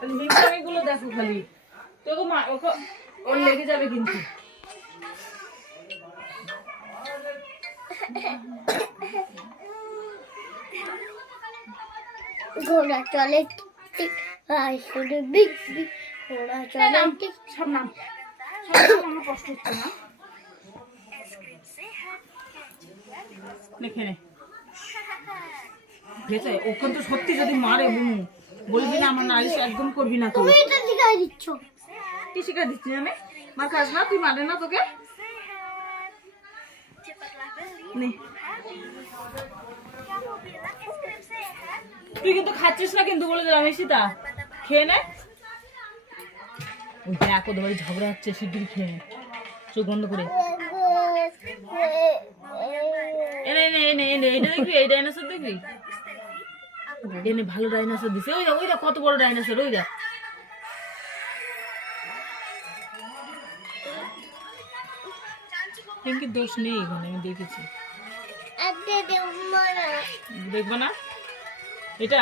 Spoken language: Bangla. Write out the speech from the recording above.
গুলো দেখো খালি তোকে মা ওর লেগে যাবে কিন্তু ঘোড়া চলে টিক আর শুধু বিক বিক ঘোড়া চলে টিক সব নাম আমার কষ্ট হচ্ছে না লিখে নে গেছে ওখান তো সত্যি যদি মারে বুমু বলবি না আমার নালিশ একদম করবি না তুই এটা শিখাই দিচ্ছ কি শিখা দিচ্ছি আমি মার কাজ না তুই মারে না তোকে নে তুই কিন্তু খাচ্ছিস না কিন্তু বলে দিলাম সীতা খেয়ে নে ওই দেখ ওদের বাড়ি ঝগড়া হচ্ছে শিগগিরি খেয়ে নে চোখ বন্ধ করে এনে এনে এনে এনে এটা দেখবি এই ডাইনোসর দেখবি এনে ভালো ডাইনোসর দিছে ওইটা কত বড় ডাইনোসর ওইটা পিঙ্কির দোষ নেই এখানে আমি দেখেছি দেখবো না এটা